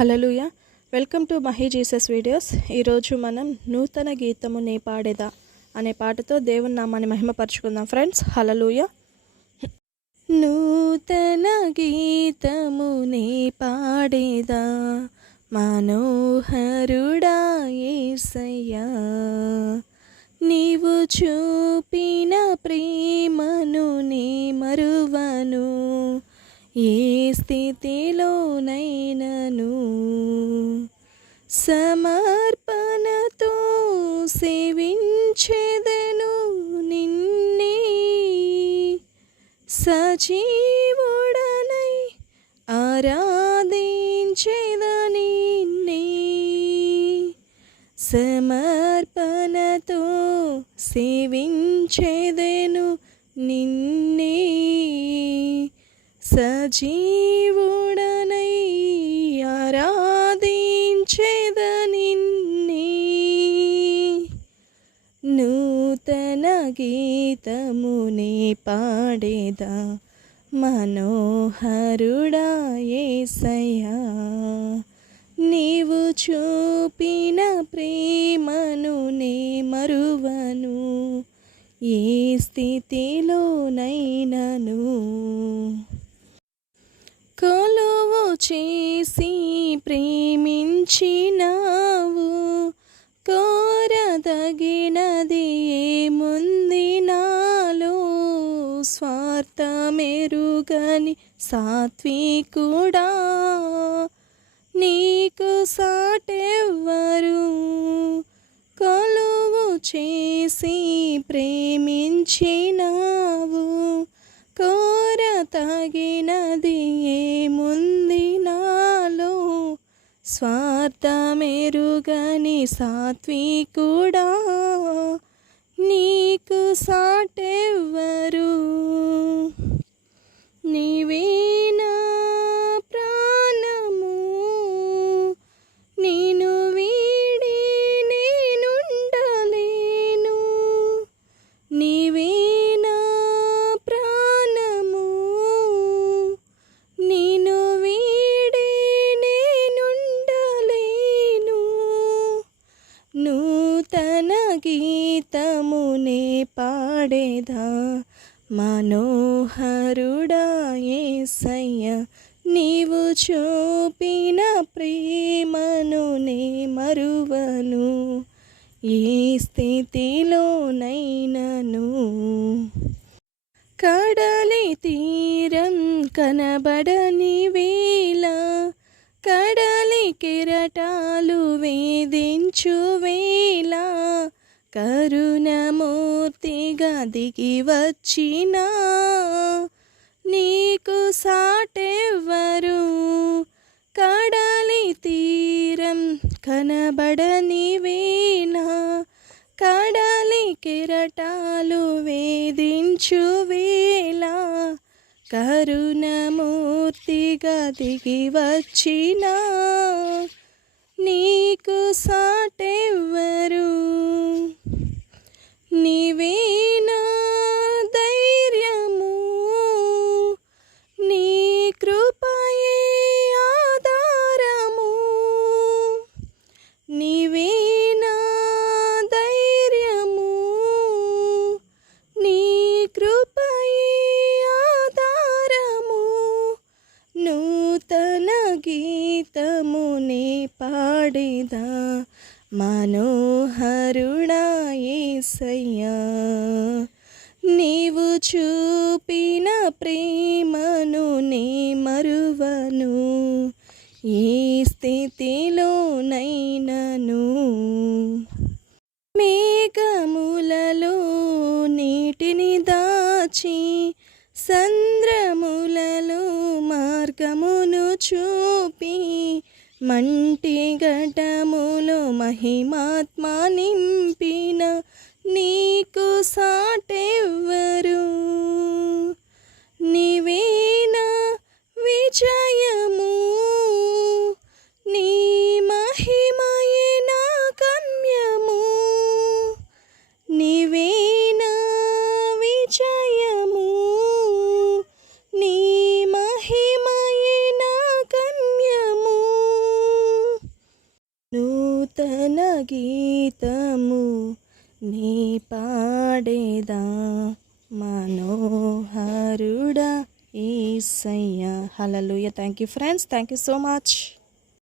Hallelujah. Welcome to Mahi Jesus videos. ఈరోజు మనం నూతన గీతము నే పాడేదా అనే పాటతో దేవుని నామాన్ని మహిమపరుచుకుందాం ఫ్రెండ్స్. హల్లెలూయా. నూతన గీతము నే పాడేదా మనోహరుడా యేసయ్యా, నీవు చూపిన ప్రేమను నే మరువను, ఏ స్థితిలోనైనను సమర్పణతో సేవించెదను నిన్నే, సజీవుడనై ఆరాధించెద నిన్నే, సమర్పణతో సేవించెదను నిన్నే, సజీవుడనై ఆరాధించెద నిన్నే. నూతన గీతము నే పాడేదా మనోహరుడా యేసయ్యా, నీవు చూపిన ప్రేమను నే మరువను, ఏ స్థితిలోనైనను కొలువు చేసి ప్రేమించినావు, కోరదగినది ఏముంది నాలో, స్వార్థమెరుగని సాత్వికుడా, నీకు సాటెవ్వరు, కొలువు చేసి ప్రేమించినావు, కోరతగినది ఏముంది నాలో, స్వార్థమెరుగని సాత్వికుడా, నీకు సాటెవ్వరు, నీవే నా ప్రాణము, నిన్ను వీడి నేనుండలేను, నీవే నా ప్రాణము, నిన్ను వీడి నేనుండలేను. నూతన గీతము నే పాడేదా మనోహరుడా యేసయ్యా, నీవు చూపిన ప్రేమను నే మరువను, ఏ స్థితిలోనైనను. కడలి తీరం కనబడని వేళ, కడలి కెరటాలు వేధించు వేళ, కరుణమూర్తిగా దిగి వచ్చినా నీకు సాటెవ్వరు, కడలి తీరం కనబడని వేళ, కడలి కెరటాలు వేధించు వేళ, కరుణమూర్తిగా దిగి వచ్చినా నీకు సాటెవ్వరు, నీవే నా ధైర్యము, నీ కృపయే ఆధారము, నీవే నా ధైర్యము, నీ కృపయే ఆధారము. నూతన గీతము నే పాడేదా మనోహరుడా యేసయ్యా, నీవు చూపిన ప్రేమను నే మరువను, ఏ స్థితిలోనైనను. మేఘములలో నీటిని దాచి, సంద్రములలో మార్గమును చూపి, మంటి ఘటములో మహిమాత్మ నింపిన నీకు సాటెవ్వరు, నీవే నా విజయము, నీ మహిమయే నా గమ్యము, నీవే నా విజయము, నీ మహిమయే నా గమ్యము. నూతన గీతము నీ పాడేదా మనోహరుడా యేసయ్యా. హల్లెలూయా. Thank you friends, thank you so much.